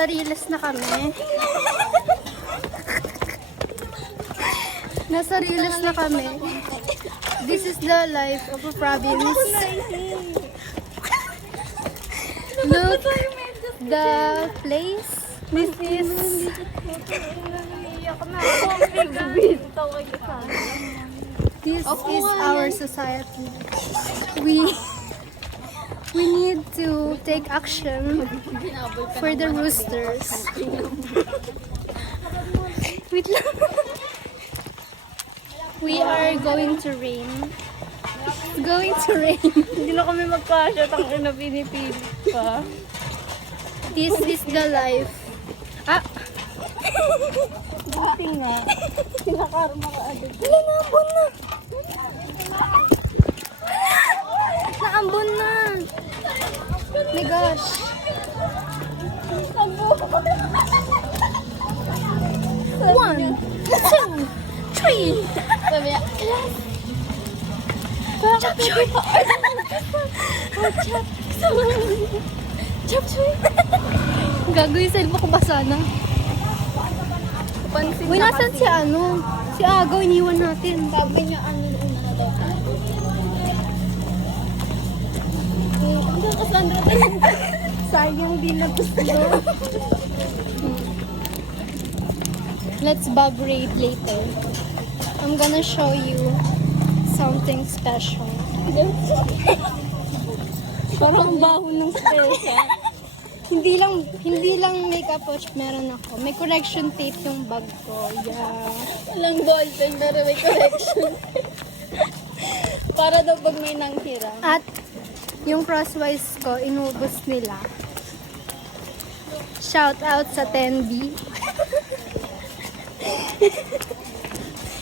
Nasa Riles na kami. Nasa Riles na kami. This is the life of a province. Look, the place. This is our society. We need to take action for the roosters. Wait lang. We are going to rain. It's going to rain. Hindi na kami magkasya, tangin na pinipili pa. This is the life. Ah! Buti nga. Pinakarma ka agad. Wala, naambon na! Naambon na! My gosh! One, two, three! Sabi niya, Chop suey! Chop suey! Gagawin sa ilmo ko basa na. pansin Uy, na nasan si ano? Si Agaw, iniwan natin. sabi niya, ano una na daw tayo. Hanggang Cassandra tayo. Sayang din na gusto. Let's bob raid later. I'm gonna show you something special. Parang ang baho ng spesa. Hindi lang makeup pouch meron ako. May correction tape yung bag ko. Yeah. Walang ballpen, pero may correction. Para daw pag may nanghira. At yung crosswise ko, inubos nila. Shout out sa 10B.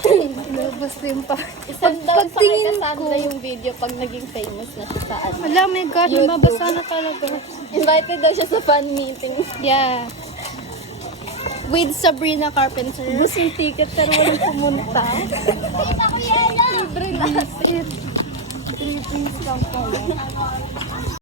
Inubos na yung pa. Isang daw sa kay pagtingin Cassandra ko- yung video pag naging famous na siya sa ano. Wala, my God, YouTube. mababasa na talaga. Invited daw siya sa fan meeting. Yeah. With Sabrina Carpenter. Bus yung ticket pero walang pumunta. Libre lahat. It. 3 piece lang pala.